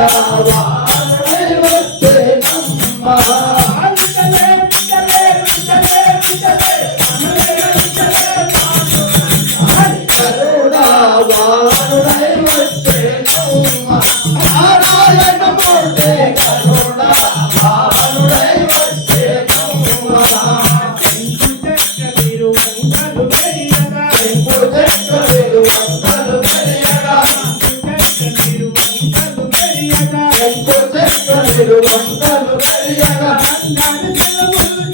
来吧好 చెంపు చెక్కలు వందలు పెరియగా కరుణా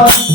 Opa!